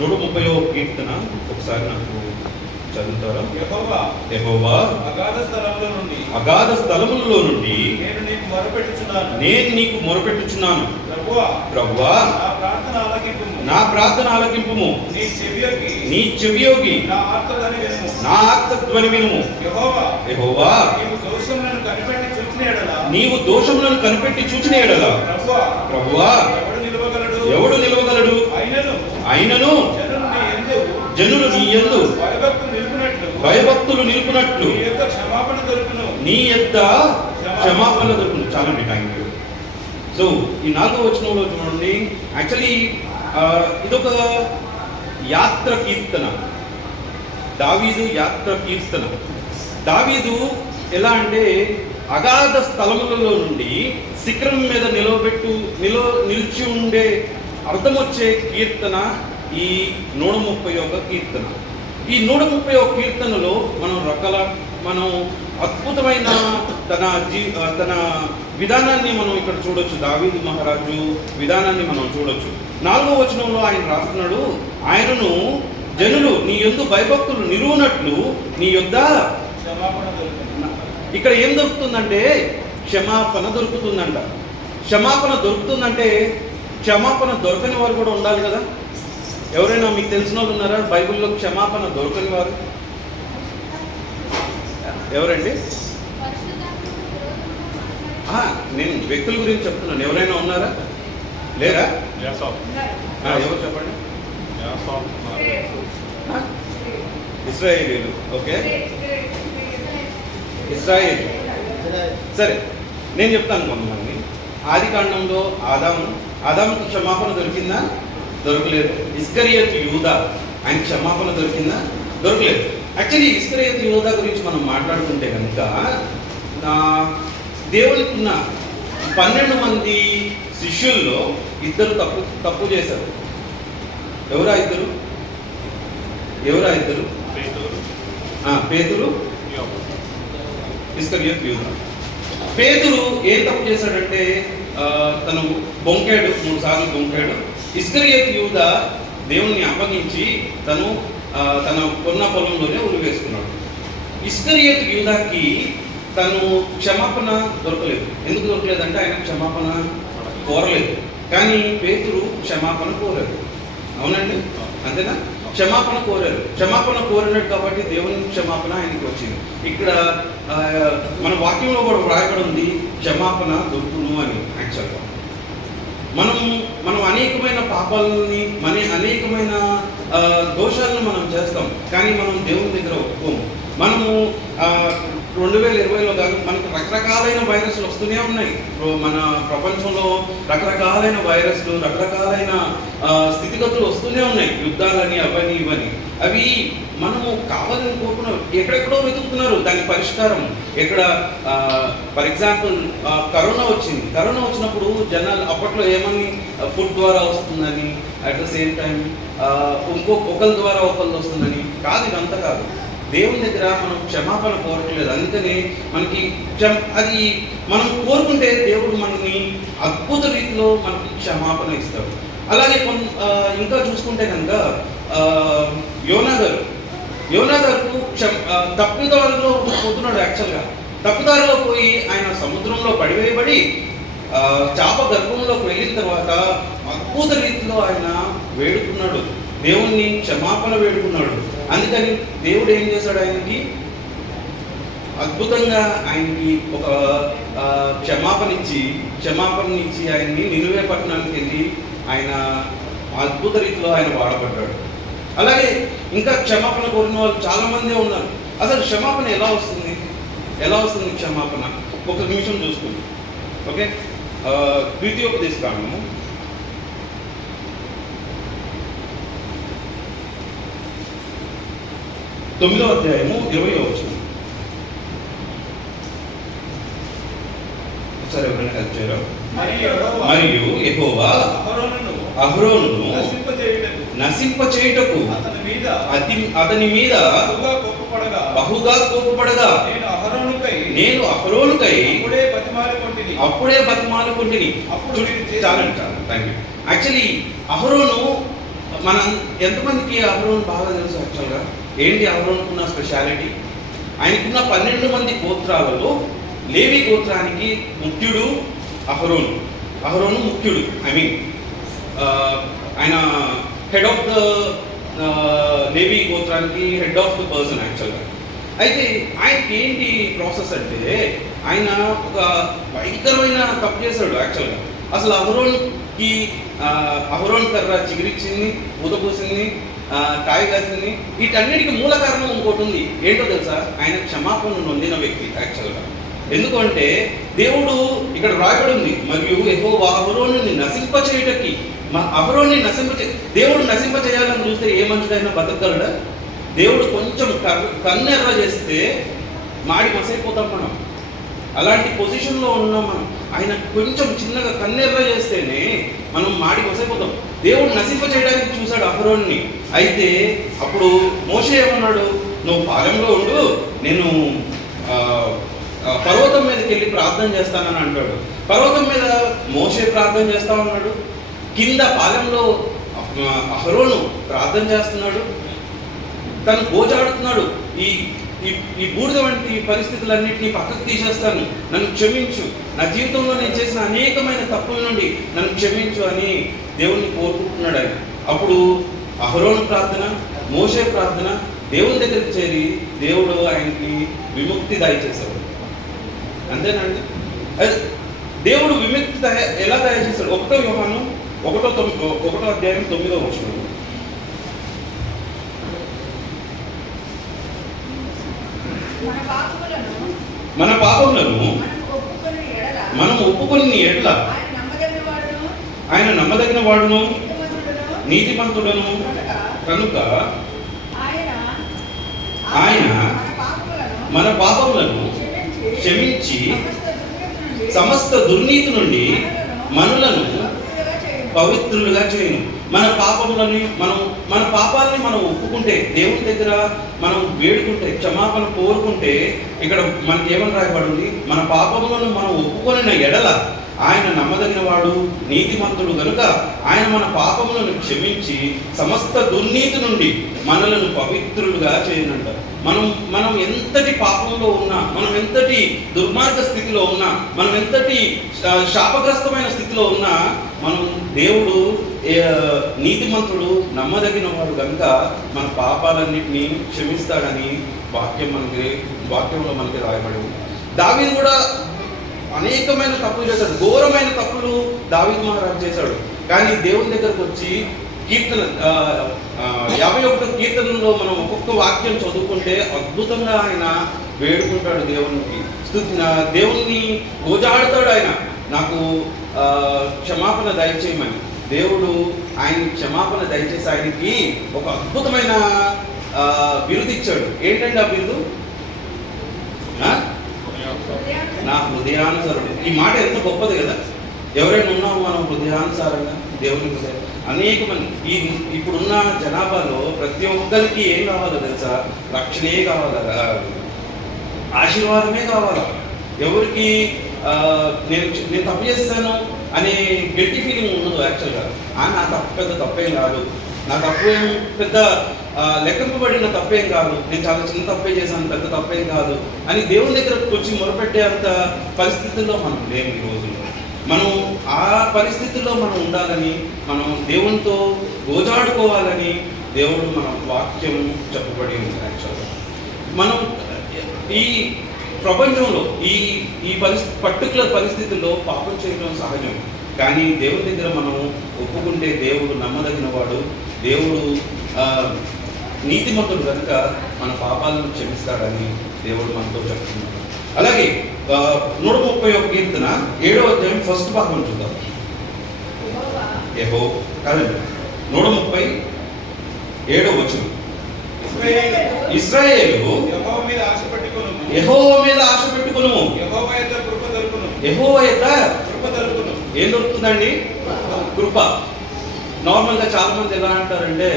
నూట ముప్పై కీర్తన ఒకసారి నాకు చదువుతారా? యెహోవా యెహోవా అగాధ స్థలంలో నుండి అగాధ స్థలములలో నుండి నేను నీకు మొరపెట్టుచున్నాను. నేను నీకు మొరపెట్టుచున్నాను. ప్రభువా ప్రభువా నా ప్రార్థన ఆలకింపుము. నా ప్రార్థన ఆలకింపుము. నీ చెవియకి నీ చెవియోగి నా ఆర్తదని వినుము. నా ఆర్తధ్వని వినుము. యెహోవా యెహోవా నీవు దోషములను కనిపెట్టి చూచిన ఎడల. నీవు దోషములను కనిపెట్టి చూచిన ఎడల. ప్రభువా ప్రభువా ఎవడు నిలవగలడు? ఎవడు నిలవగలడు? అయినను. అయినను జనులు నీ ఎందు జనులు నీ భయభక్తులు నిలుపునట్లు భయభక్తులు నీ యొక్క క్షమాపణ దొరుకును నీ క్షమాపణ చాలా థ్యాంక్ యూ సో ఈ నాలుగో వచనంలో చూడండి. యాక్చువల్లీ ఇదొక యాత్ర కీర్తన. దావీదు యాత్ర కీర్తన. దావీదు ఎలా అంటే అగాధ స్థలములలో నుండి శిఖరం మీద నిలవబెట్టు నిలవ నిలిచి ఉండే అర్థం వచ్చే కీర్తన ఈ నూట ముప్పై ఒక కీర్తన ఈ నూట ముప్పై ఒక కీర్తనలో మనం రకాల మనం అద్భుతమైన తన జీ తన విధానాన్ని మనం ఇక్కడ చూడొచ్చు. దావీదు మహారాజు విధానాన్ని మనం చూడొచ్చు. నాలుగో వచనంలో ఆయన రాస్తున్నాడు ఆయనను జనులు నీ యొద్ద భయభక్తులు నిలువునట్లు నీ యొద్ద దొరుకును ఇక్కడ ఏం దొరుకుతుందంటే క్షమాపణ దొరుకుతుందంట. క్షమాపణ దొరుకుతుందంటే క్షమాపణ దొరకని వారు కూడా ఉండాలి కదా? ఎవరైనా మీకు తెలిసిన వాళ్ళు ఉన్నారా? బైబిల్లో క్షమాపణ దొరకని వారు? ఎవరండి? నేను వ్యక్తుల గురించి చెప్తున్నాను. ఎవరైనా ఉన్నారా? లేరా? ఎవరు చెప్పండి? ఇస్రాయేలీలు. ఓకే. ఇస్రాయేల్. సరే నేను చెప్తాను కొంతమంది ఆది కాండంలో ఆదాము ఆదాముకు క్షమాపణ దొరికిందా? దొరకలేదు. ఇస్కరియత్ యూదా ఆయన క్షమాపణ దొరికిందా? దొరకలేదు. యాక్చువల్లీ ఇస్కరియత్ యూదా గురించి మనం మాట్లాడుకుంటే కనుక ఉన్న పన్నెండు మంది శిష్యుల్లో ఇద్దరు తప్పు తప్పు చేశారు. ఎవరా ఇద్దరు? ఎవరా ఇద్దరు? పేతురు. ఇస్కరియత్ యూదా. పేతురు ఏం తప్పు చేశాడంటే తను బొంకాడు మూడు సార్లు బొంకాడు. ఇస్కరియత్ యూద దేవుణ్ణి అప్పగించి తను తన కొన్న పొలంలోనే ఉరివేసుకున్నాడు. ఇస్కరియత్ యూదాకి తను క్షమాపణ దొరకలేదు. ఎందుకు దొరకలేదంటే ఆయన క్షమాపణ కోరలేదు. కానీ పేతురు క్షమాపణ కోరారు అవునండి? అంతేనా? క్షమాపణ కోరారు క్షమాపణ కోరినట్టు కాబట్టి దేవుని క్షమాపణ ఆయనకి వచ్చింది. ఇక్కడ మన వాక్యంలో కూడా వ్రాయబడి ఉంది క్షమాపణ దొరుకును అని యాక్చువల్గా. మనం మనం అనేకమైన పాపాలని మన అనేకమైన దోషాలను మనం చేస్తాం. కానీ మనం దేవుని దగ్గర ఒప్పుకోము. మనము రెండు వేల ఇరవైలో కాదు మనకు రకరకాలైన వైరస్లు వస్తూనే ఉన్నాయి. మన ప్రపంచంలో రకరకాలైన వైరస్లు రకరకాలైన స్థితిగతులు వస్తూనే ఉన్నాయి. యుద్ధాలని అవని ఇవని. అవి మనము కావాలని కోరుకున్నాం. ఎక్కడెక్కడో వెతుకుతున్నారు దాని పరిష్కారం. ఎక్కడ ఫర్ ఎగ్జాంపుల్ కరోనా వచ్చింది. కరోనా వచ్చినప్పుడు జనాలు అప్పట్లో ఏమని ఫుడ్ ద్వారా వస్తుందని అట్ ద సేమ్ టైం ఇంకో ఒకరి ద్వారా ఒకళ్ళు వస్తుందని. కాదు ఇదంతా కాదు. దేవుని దగ్గర మనం క్షమాపణ కోరట్లేదు. అందుకనే మనకి క్షమ అది మనం కోరుకుంటే దేవుడు మనని అద్భుత రీతిలో మనకి క్షమాపణ ఇస్తాడు. అలాగే కొన్ని ఇంకా చూసుకుంటే కనుక ఆ, యోనా గారు. యోనా గారు క్షమ తప్పిదారులో పోతున్నాడు యాక్చువల్గా తప్పిదారిలో పోయి ఆయన సముద్రంలో పడివేయబడి చాప గర్భంలోకి వెళ్ళిన తర్వాత అద్భుత రీతిలో ఆయన వేడుకున్నాడు. దేవుణ్ణి క్షమాపణ వేడుకున్నాడు. అందుకని దేవుడు ఏం చేశాడు ఆయనకి? అద్భుతంగా ఆయనకి ఒక క్షమాపణ ఇచ్చి క్షమాపణ ఇచ్చి ఆయన్ని నిలువే పట్టణానికి వెళ్ళి ఆయన అద్భుత రీతిలో ఆయన వాడబడ్డాడు. అలాగే ఇంకా క్షమాపణ కోరిన వాళ్ళు చాలామందే ఉన్నారు. అసలు క్షమాపణ ఎలా వస్తుంది? ఎలా వస్తుంది క్షమాపణ? ఒక నిమిషం చూసుకుంది ఓకే? ఆ, ద్వితీయోపదేశ కారణము తొమ్మిదో అధ్యాయము ఇరవై వచ్చిన ఒకసారి ఎవరైనా హెల్ప్ చేయరా? మరియు యెహోవా నశింపచేయుటకు అతని మీద అతి అతని మీద బహుగా కోపపడగా నేను అహరోనుకై అప్పుడే బతిమాలుకుంటుని. అప్పుడు వీరు చేసిన- చాలండి చాలు థ్యాంక్ యూ యాక్చువల్లీ అహరోను మనం ఎంతమందికి అహరోన్ బాగా తెలుసు యాక్చువల్గా ఏంటి అహరోన్కున్న స్పెషాలిటీ ఆయనకున్న పన్నెండు మంది గోత్రాలలో లేవి గోత్రానికి ముఖ్యుడు అహరోన్. అహరోను ముఖ్యుడు ఐ మీన్ ఆయన హెడ్ ఆఫ్ ద లేవి గోత్రానికి హెడ్ ఆఫ్ ద పర్సన్ యాక్చువల్గా అయితే ఆయనకి ఏంటి ప్రాసెస్ అంటే ఆయన ఒక భయంకరమైన తప్పు చేశాడు యాక్చువల్గా అసలు అహరోన్ ఈ అహరోన్ కర్ర చిగురిచ్చింది ఊతపూసింది కాయ కాసింది వీటన్నిటికీ మూల కారణం ఇంకోటి ఉంది. ఏంటో తెలుసా? ఆయన క్షమాపణ నొందిన వ్యక్తి యాక్చువల్గా ఎందుకంటే దేవుడు ఇక్కడ రాయబడి ఉంది మరియు ఎక్కువ అహరోని నశింప చేయటకి మా అహరోని నశింప చే దేవుడు నశింప చేయాలని చూస్తే ఏ మనుషుడైనా బతకగలడా? దేవుడు కొంచెం కన్నెర్ర చేస్తే మాడి మసైపోతాం మనం. అలాంటి పొజిషన్లో ఉన్నాం మనం. ఆయన కొంచెం చిన్నగా కన్నెర్ర చేస్తేనే మనం మాడి మసైపోతాం. దేవుడు నశింప చేయడానికి చూశాడు అహరోన్ని. అయితే అప్పుడు మోసే ఏమన్నాడు? నువ్వు పాలెంలో ఉండు నేను పర్వతం మీదకి వెళ్ళి ప్రార్థన చేస్తానని అంటాడు. పర్వతం మీద మోసే ప్రార్థన చేస్తా ఉన్నాడు? కింద పాలెంలో అహరోను ప్రార్థన చేస్తున్నాడు? తను గోజాడుతున్నాడు. ఈ ఈ ఈ బూడిద వంటి పరిస్థితులన్నింటినీ పక్కకు తీసేస్తాను. నన్ను క్షమించు. నా జీవితంలో నేను చేసిన అనేకమైన తప్పుల నుండి నన్ను క్షమించు అని దేవుణ్ణి కోరుకుంటున్నాడు ఆయన. అప్పుడు అహరోను ప్రార్థన మోసే ప్రార్థన దేవుని దగ్గరికి చేరి దేవుడు ఆయనకి విముక్తి దయచేశాడు. అంతేనండి? అది దేవుడు విముక్తి దయ ఎలా దయచేశాడు? ఒకటో వ్యూహాను ఒకటో తొమ్మిది ఒకటో అధ్యాయం తొమ్మిదో వచ్చిన మన పాపములను మన ఒప్పుకొని ఎట్ల ఆయన నమ్మదగిన వాడును నీతిమంతుడును. కనుక ఆయన మన పాపములను క్షమించి సమస్త దుర్నీతి నుండి మనలను పవిత్రులుగా చేయును. మన పాపములని మనం మన పాపాలని మనం ఒప్పుకుంటే దేవుని దగ్గర మనం వేడుకుంటే క్షమాపణ కోరుకుంటే ఇక్కడ మనకి ఏమని రాయబడింది? మన పాపములను మనం ఒప్పుకొనిన ఎడల ఆయన నమ్మదగిన వాడు నీతిమంతుడు కనుక ఆయన మన పాపములను క్షమించి సమస్త దుర్నీతి నుండి మనలను పవిత్రులుగా చేయనంటారు మనం మనం ఎంతటి పాపంలో ఉన్నా మనం ఎంతటి దుర్మార్గ స్థితిలో ఉన్నా మనం ఎంతటి శాపగ్రస్తమైన స్థితిలో ఉన్నా మనం దేవుడు నీతిమంతుడు నమ్మదగిన వాడు కనుక మన పాపాలన్నింటినీ క్షమిస్తాడని వాక్యం మనకి వాక్యంలో మనకి రాయబడి ఉంది. కూడా అనేకమైన తప్పులు చేశాడు. ఘోరమైన తప్పులు దావీదు మహారాజు చేశాడు. కానీ దేవుని దగ్గరకు వచ్చి కీర్తన ఆ, యాభై ఒకటో కీర్తనలో మనం ఒక్కొక్క వాక్యం చదువుకుంటే అద్భుతంగా ఆయన వేడుకుంటాడు దేవునికి దేవుణ్ణి గోజాడుతాడు ఆయన. నాకు క్షమాపణ దయచేయమని. దేవుడు ఆయన క్షమాపణ దయచేసి ఆయనకి ఒక అద్భుతమైన బిరుదు ఇచ్చాడు. ఏంటంటే ఆ బిరుదు? నా హృదయానుసారుడు. ఈ మాట ఎంత గొప్పది కదా. ఎవరైనా ఉన్నాం మనం హృదయానుసారంగా? దేవునికి సరే అనేక మంది. ఈ ఇప్పుడున్న జనాభాలో ప్రతి ఒక్కరికి ఏం కావాలో తెలుసా? రక్షణే కావాలా? ఆశీర్వాదమే కావాలా? ఎవరికి నేను నేను తప్పు చేస్తాను అనే గట్టి ఫీలింగ్ ఉండదు యాక్చువల్గా. ఆ నా తప్పు పెద్ద తప్పేం కాదు. నా తప్పు ఏం పెద్ద లెక్కింపబడిన తప్పేం కాదు. నేను చాలా చిన్న తప్పే చేశాను పెద్ద తప్పేం కాదు అని దేవుని దగ్గరకు వచ్చి మొరపెట్టే అంత పరిస్థితుల్లో మనం లేము ఈ రోజుల్లో. మనం ఆ పరిస్థితుల్లో మనం ఉండాలని మనం దేవునితో గోజాడుకోవాలని దేవుడు మన వాక్యం చెప్పబడి ఉంది యాక్చువల్గా మనం ఈ ప్రపంచంలో ఈ ఈ పరిస్థితి పర్టికులర్ పరిస్థితుల్లో పాపం చేయడం సహజం. కానీ దేవుని దగ్గర మనం ఒప్పుకుంటే దేవుడు నమ్మదగిన వాడు దేవుడు నీతిమంతుడు కనుక మన పాపాలను క్షమిస్తాడని దేవుడు మనతో చెప్తున్నాడు. అలాగే నూట ముప్పై ఒక కీర్తన ఏడో అధ్యాయం ఫస్ట్ భాగం చూద్దాం. ఏహో కాదండి. నూట ముప్పై ఏడో వచనం. ఇస్రాయేలు. యెహోవా మీద ఆశ పెట్టుకొను యహో మీద ఆశ పెట్టుకును యహో యొక్క ఏం దొరుకుతుందండి? కృప. నార్మల్గా చాలా మంది ఎలా అంటారంటే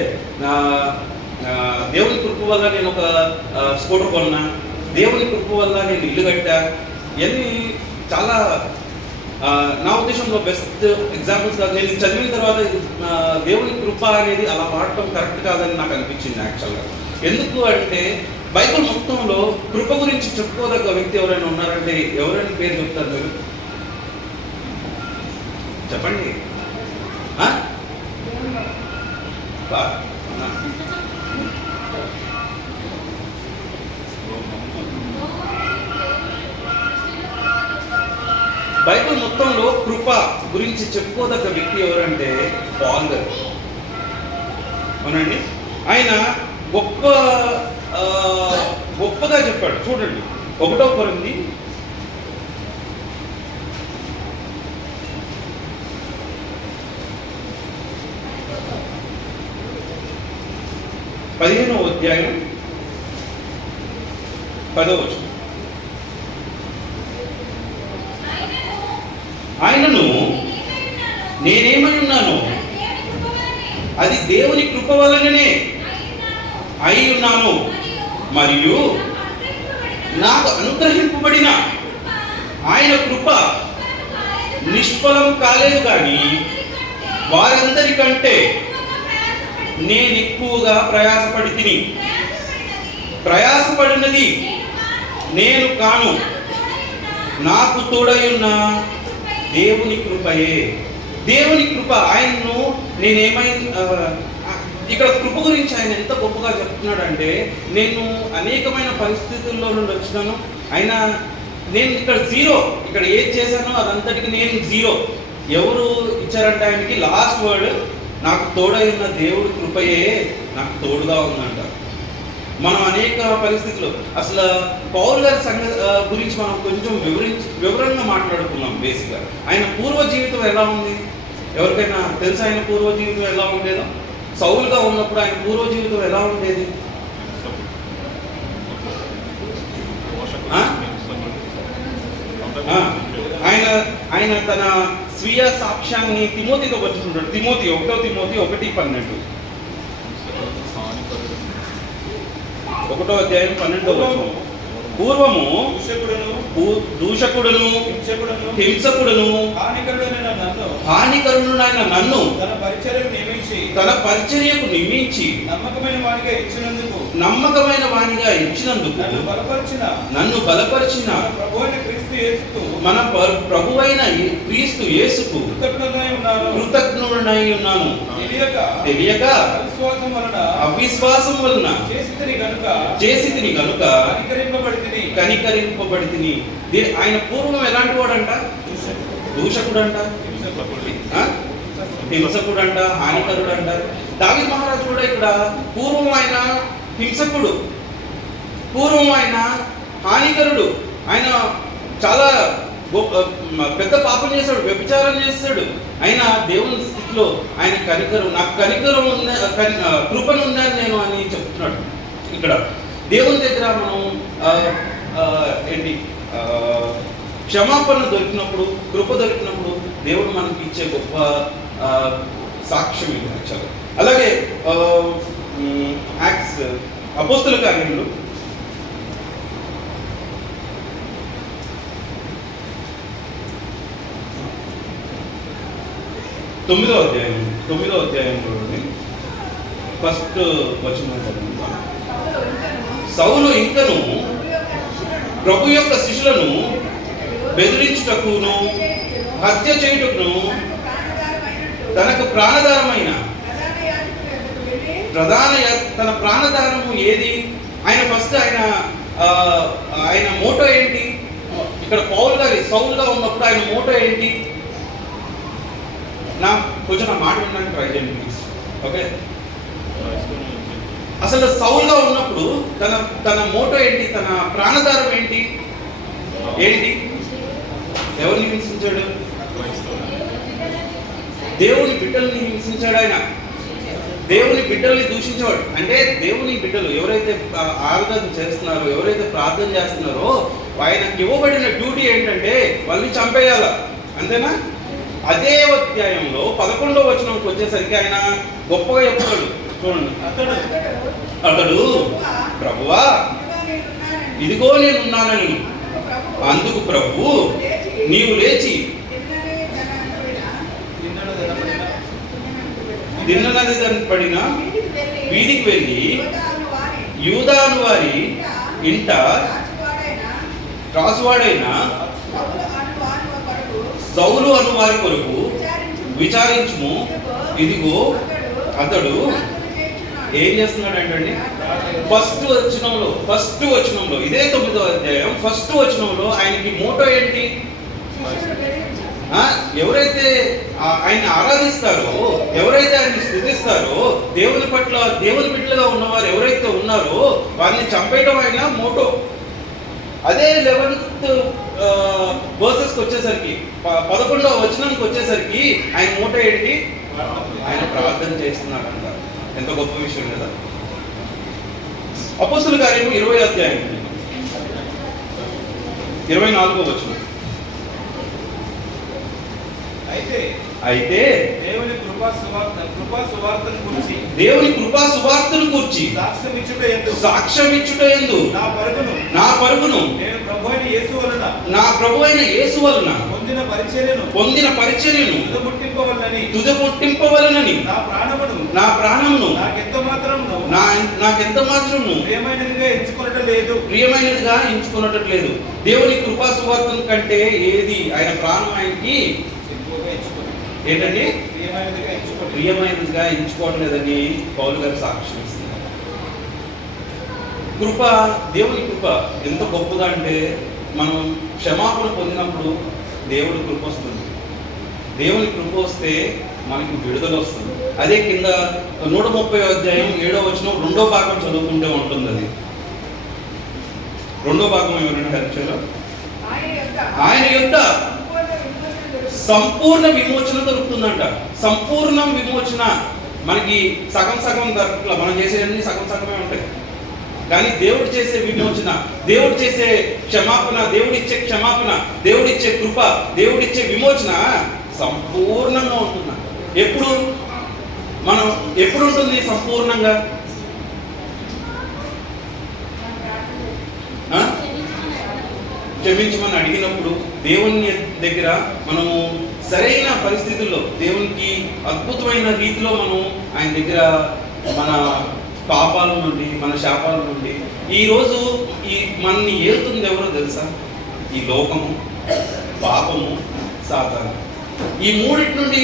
దేవుని కృప వల్ల నేను ఒక స్కూటర్ కొన్నా దేవుని కృప వల్ల నేను ఇల్లు కట్టా ఇవన్నీ చాలా నా ఉద్దేశంలో బెస్ట్ ఎగ్జాంపుల్స్ కాదు. నేను చదివిన తర్వాత దేవుని కృప అనేది అలా వాడటం కరెక్ట్ కాదని నాకు అనిపించింది యాక్చువల్గా ఎందుకు అంటే బైబిల్ మొత్తంలో కృప గురించి చెప్పుకోదగ్గ వ్యక్తి ఎవరైనా ఉన్నారంటే ఎవరైనా పేరు చెప్తారు మీరు? చెప్పండి ఆ? బా. ఆ. బైబిల్ మొత్తంలో కృప గురించి చెప్పుకోదగ్గ వ్యక్తి ఎవరంటే పాల్ గారు అవునండి? ఆయన గొప్ప గొప్పగా చెప్పాడు. చూడండి. ఒకటో కొరింది. పదిహేనో అధ్యాయం. పదో వచ్చిన ఆయనను నేనేమై ఉన్నాను అది దేవుని కృప వలననే అయి ఉన్నాను. మరియు నాకు అనుగ్రహింపబడిన ఆయన కృప నిష్ఫలం కాలేదు కానీ వారందరికంటే నేను ఎక్కువగా ప్రయాసపడి తిని ప్రయాసపడినది నేను కాను. నాకు తోడయున్న దేవుని కృపయే. దేవుని కృప ఆయన్ను నేనేమై ఇక్కడ కృప గురించి ఆయన ఎంత గొప్పగా చెప్తున్నాడంటే నేను అనేకమైన పరిస్థితుల్లో నుండి వచ్చినాను. అయినా నేను ఇక్కడ జీరో. ఇక్కడ ఏం చేశానో అదంతటికి నేను జీరో. ఎవరు ఇచ్చారంటే ఆయనకి లాస్ట్ వర్డ్ నాకు తోడై ఉన్న దేవుడి కృపయే నాకు తోడుగా ఉందంట మనం అనేక పరిస్థితులు. అసలు పౌరు గారి సంగ గురించి మనం కొంచెం వివరించి వివరంగా మాట్లాడుకున్నాం బేసిక్గా. ఆయన పూర్వ జీవితం ఎలా ఉంది? ఎవరికైనా తెలుసా ఆయన పూర్వ జీవితం ఎలా ఉండేదో? సౌలుగా ఉన్నప్పుడు ఆయన పూర్వ జీవితం ఎలా ఉండేది? ఆయన ఆయన తన స్వీయ సాక్ష్యాన్ని తిమోతితో పంచుకుంటాడు. తిమోతి ఒకటో తిమోతి ఒకటి పన్నెండు. ఒకటో అధ్యాయం పన్నెండో పూర్వము దూషకుడును హింసకుడును హింసకుడును హానికరుడైన నన్ను తన పరిచయం నియమించి తన పరిచర్యకు నియమించి నమ్మకమైన వాడిగా ఇచ్చినందుకు నమ్మకమైన వానిగా ఇచ్చినందుకు నన్ను బలపరిచిన నన్ను బలపరిచిన మన ప్రభు అయిన క్రీస్తు యేసుకు మన ప- ప్రభువైన ఏ- క్రీస్తు యేసుకు కృతజ్ఞుడై ఉన్నాను. కృతజ్ఞుడనై ఉన్నాను. తెలియక అవిశ్వాసం వలన చేసి తిని కనుక కనికరింపబడి తిని ఆయన పూర్వం ఎలాంటి వాడంట? దూషకుడంట? హింసకుడంట హానికరుడంట. దావి మహారాజు కూడా ఇక్కడ పూర్వం ఆయన హింసకుడు పూర్వం ఆయన హానికరుడు. ఆయన చాలా గొప్ప పెద్ద పాపం చేశాడు వ్యభిచారం చేస్తాడు. అయినా దేవుని స్థితిలో ఆయన కనికరం నాకు కనికరం ఉన్న కని- కృపను ఉందని నేను అని చెప్తున్నాడు. ఇక్కడ దేవుని దగ్గర మనం ఏంటి క్షమాపణ దొరికినప్పుడు కృప దొరికినప్పుడు దేవుడు మనకి ఇచ్చే గొప్ప సాక్ష్యం ఇది. యాక్చువల్గా అలాగే యాక్ట్స్ అపోస్తుల కార్యములు. తొమ్మిదో అధ్యాయం తొమ్మిదో అధ్యాయంలోని ఫస్ట్ వచ్చిన సౌలు ఇంకను ప్రభు యొక్క శిష్యులను బెదిరించుటకును హత్య చేయుటకును తనకు ప్రాణదారమైనట్టు తనకు ప్రాణదారమైన ప్రధాన యాజకుడు యొద్దకు వెళ్ళి ప్రధాన తన ప్రాణదానము ఏది? ఆయన ఫస్ట్ ఆయన ఆయన మోటో ఏంటి? ఇక్కడ పౌల్ గారి సౌలుగా ఉన్నప్పుడు ఆయన మోటో ఏంటి? నా కొంచెం నా మాట వినడానికి ట్రై చేయండి ప్లీజ్ ఓకే అసలు సౌల్గా ఉన్నప్పుడు తన తన మోటో ఏంటి? తన ప్రాణదారం ఏంటి? ఏంటి? ఎవరిని హింసించాడు? దేవుని బిడ్డల్ని హింసించాడు ఆయన. దేవుని బిడ్డల్ని దూషించేవాడు. అంటే దేవుని బిడ్డలు ఎవరైతే ఆరాధన చేస్తున్నారో ఎవరైతే ప్రార్థన చేస్తున్నారో ఆయనకి ఇవ్వబడిన డ్యూటీ ఏంటంటే వాళ్ళని చంపేయాల. అంతేనా? అదే అధ్యాయంలో పదకొండవ వచనంకి వచ్చేసరికి ఆయన గొప్పగా చెప్తాడు చూడండి. అతడు. ప్రభువా ఇదిగో నేనున్నానని. అందుకు ప్రభు నీవు లేచి దిన్ననది పడిన వీధికి వెళ్ళి వీధికి వెళ్ళి యూదాను వారి ఇంట రాజువాడైన రాసువాడైన సౌలు అను వారి కొరకు విచారించుము. ఇదిగో అతడు ఏం చేస్తున్నాడు అంటే ఫస్ట్ వచనంలో ఫస్ట్ వచనంలో ఇదే తొమ్మిదో అధ్యాయం ఫస్ట్ వచనంలో ఆయనకి మోటో ఏంటి ఎవరైతే ఆయన్ని ఆరాధిస్తారో ఎవరైతే ఆయన్ని స్థుతిస్తారో దేవుని పట్ల దేవుని బిడ్డలుగా ఉన్నవారు ఎవరైతే ఉన్నారో వారిని చంపేయడం ఆయన మోటో. అదే లెవెన్త్ వర్సెస్కి వచ్చేసరికి పదకొండవ వచనానికి వచ్చేసరికి ఆయన మోటో ఏంటి? ఆయన ప్రార్థన చేస్తున్నాడు అంట ఎంత గొప్ప విషయం కదా. అపోస్తుల కార్యము ఇరవై అధ్యాయం. ఇరవై నాలుగో వచనం. అయితే అయితే దేవుని కృపా సువార్త కృపా సువార్తను గురించి దేవుని కృపా సువార్తను కూర్చి సాక్ష్యం ఇచ్చుట ఎందు. సాక్ష్యం ఇచ్చుట ఎందు. నా పరుగును. నా పరుగును. నేను ప్రభు అయిన యేసు వలన నా ప్రభు అయిన యేసు వలన పొందిన పరిచర్యను. పొందిన పరిచర్యను తుదముట్టింపవలనని. తుదముట్టింపవలనని నా ప్రాణమును. నా ప్రాణమును నాకెంత మాత్రమును నా నాకెంత మాత్రము ప్రియమైనదిగా ఎంచుకొనటం లేదు. ప్రియమైనదిగా ఎంచుకున్నట్లేదు దేవుని కృపా సువార్తను కంటే ఏది ఆయన ప్రాణం ఆయనకి ఏంటండి ప్రియమైనదిగా ప్రియమైనదిగా ఎంచుకోవట్లేదని పౌలు గారు సాక్ష్యం ఇస్తున్నారు. కృప దేవుని కృప ఎంత గొప్పగా అంటే మనం క్షమాపణ పొందినప్పుడు దేవుడి కృప వస్తుంది. దేవుని కృప వస్తే మనకి విడుదల వస్తుంది. అదే కింద నూట ముప్పై అధ్యాయం ఏడో వచ్చిన రెండో భాగం చదువుకుంటే ఉంటుంది అది. రెండో భాగం ఏమైనా హెల్ప్ ఆయన యొక్క సంపూర్ణ విమోచన దొరుకుతుందంట. సంపూర్ణ విమోచన. మనకి సగం సగం దొరకట్లా మనం చేసేవన్నీ సగం సగమే ఉంటాయి. కానీ దేవుడు చేసే విమోచన దేవుడు చేసే క్షమాపణ దేవుడిచ్చే క్షమాపణ దేవుడిచ్చే కృప దేవుడిచ్చే విమోచన సంపూర్ణంగా ఉంటుందంట. ఎప్పుడు? మనం ఎప్పుడు ఉంటుంది సంపూర్ణంగా? క్షమించమని అడిగినప్పుడు దేవుని దగ్గర మనము సరైన పరిస్థితుల్లో దేవునికి అద్భుతమైన రీతిలో మనం ఆయన దగ్గర మన పాపాల నుండి మన శాపాల నుండి ఈరోజు ఈ మనని ఏలుతుంది ఎవరో తెలుసా? ఈ లోకము పాపము సాధారణ ఈ మూడింటి నుండి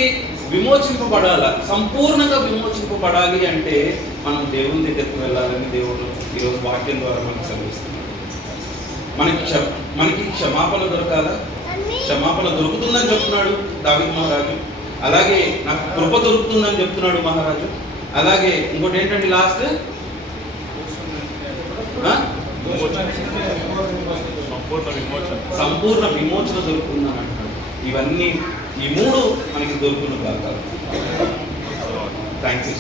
విమోచింపబడాల సంపూర్ణంగా విమోచింపబడాలి అంటే మనం దేవుని దగ్గరకు వెళ్ళాలని దేవుడు ఈరోజు వాక్యం ద్వారా మనకు చదివిస్తుంది మనకి క్ష మనకి క్షమాపణ దొరకాలా? క్షమాపణ దొరుకుతుందని చెప్తున్నాడు దావిద్ మహారాజు. అలాగే నాకు కృప దొరుకుతుందని చెప్తున్నాడు మహారాజు. అలాగే ఇంకోటి ఏంటంటే లాస్ట్? సంపూర్ణ విమోచన. సంపూర్ణ విమోచన దొరుకుతుందని అంటాడు ఇవన్నీ ఈ మూడు మనకి దొరుకును కాక థ్యాంక్ యూ